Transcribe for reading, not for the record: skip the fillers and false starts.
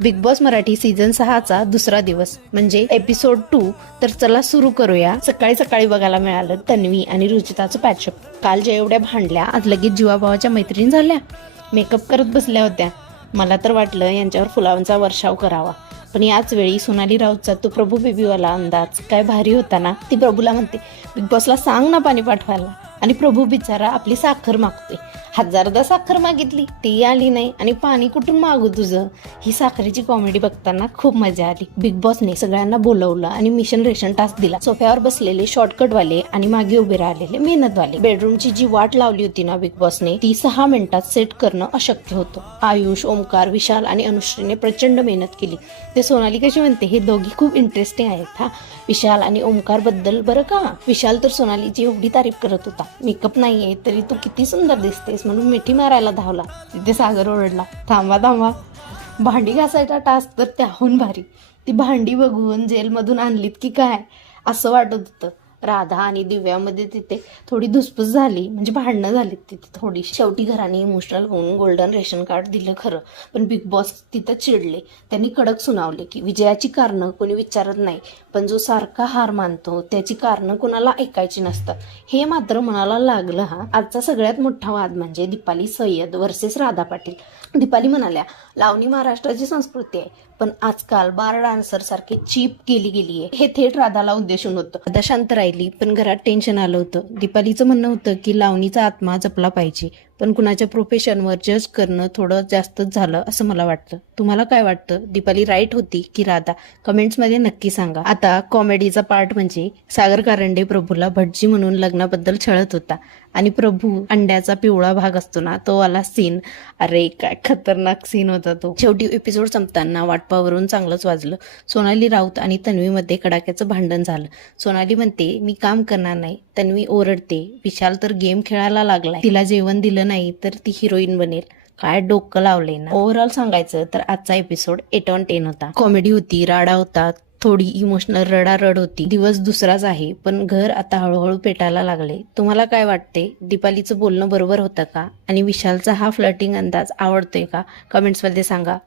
Big boss Marathi season 6चा दुसरा दिवस म्हणजे एपिसोड 2. तर चला सुरू करूया. सकाळी सकाळी बघायला मिळालं तन्वी आणि रुचिताचं पॅचअप. काल ज्या एवढ्या भांडल्या आज लगेच जीवाभावाच्या मैत्रीण झाल्या. मेकअप करत बसल्या होत्या. मला तर वाटलं यांच्यावर फुलांचा वर्षाव करावा. पण याच वेळी सोनाली राऊतचा तो प्रभू बेबीवाला अंदाज काय भारी होता ना. ती प्रभूला म्हणते, बिग बॉसला सांग ना पाणी पाठवायला. आणि प्रभू बिचारा आपली साखर मागतोय. हजारदा साखर मागितली ती आली नाही आणि पाणी कुठून मागू तुझं. ही साखरेची कॉमेडी बघताना खूप मजा आली. बिग बॉसने सगळ्यांना बोलवलं आणि मिशन रेशन टास्क दिला. सोफ्यावर बसलेले शॉर्टकटवाले आणि मागे उभे राहिलेले मेहनतवाले. बेडरूमची जी वाट लावली होती ना बिग बॉसने ती 6 मिनिटात सेट करणं अशक्य होतं. आयुष, ओमकार, विशाल आणि अनुश्रीने प्रचंड मेहनत केली. ते सोनाली कशी म्हणते, हे दोघी खूप इंटरेस्टिंग आहेत हा. विशाल आणि ओमकार बद्दल बरं का. विशाल तर सोनालीची एवढी तारीफ करत होता. मेकअप नाहीये तरी तू किती सुंदर दिसतेस म्हणून मिठी मारायला धावला. तिथे सागर ओरडला, थांबा थांबा. भांडी घासायचा टास्क तर त्याहून भारी. ती भांडी बघून जेलमधून आणलीत की काय असं वाटत होतं. राधा आणि दिव्यामध्ये तिथे थोडी धुसफूस झाली, म्हणजे भांडणं झालीत तिथे थोडी. शेवटी घराने इमोशनल होऊन गोल्डन रेशन कार्ड दिलं खरं, पण बिग बॉस तिथं चिडले. त्यांनी कडक सुनावले की विजयाची कारणं कोणी विचारत नाही, पण जो सारखा हार मानतो त्याची कारणं कोणाला ऐकायची नसतात. हे मात्र मनाला लागलं हा. आजचा सगळ्यात मोठा वाद म्हणजे दीपाली सय्यद वर्सेस राधा पाटील. दीपाली म्हणाल्या, लावणी महाराष्ट्राची संस्कृती आहे, पण आजकाल बार डान्सर सारखे चीप केली गेली आहे. हे थेट राधाला उद्देशून होतं. राधा शांत राहिली, पण घरात टेन्शन आलं होतं. दीपालीचं म्हणणं होतं की लावणीचा आत्मा जपला पाहिजे, पण कुणाच्या प्रोफेशनवर जज करणं थोडं जास्तच झालं असं मला वाटतं. तुम्हाला काय वाटतं? दीपाली राईट होती की राधा? कमेंट्समध्ये नक्की सांगा. आता कॉमेडीचा पार्ट म्हणजे सागर कारंडे प्रभूला भटजी म्हणून लग्नाबद्दल छळत होता आणि प्रभू अंड्याचा पिवळा भाग असतो ना तो वाला सीन, अरे काय खतरनाक सीन होता तो. शेवटी एपिसोड संपताना वाटपावरून चांगलंच वाजलं. सोनाली राऊत आणि तन्वीमध्ये कडाक्याचं भांडण झालं. सोनाली म्हणते, मी काम करणार नाही. तन्वी ओरडते, विशाल तर गेम खेळायला लागलाय, तिला जेवण दिलं नाही तर ती हिरोईन बनेल. काय डोकं लावलंय ना. ओव्हरऑल सांगायचं तर आजचा एपिसोड 8 on 10 होता. कॉमेडी होती, राडा होता, थोडी इमोशनल रडारड होती. दिवस दुसराच आहे, पण घर आता हळूहळू पेटायला लागले. तुम्हाला काय वाटते? दीपालीचं बोलणं बरोबर होतं का? आणि विशालचा हा फ्लर्टिंग अंदाज आवडतोय का? कमेंट्समध्ये सांगा.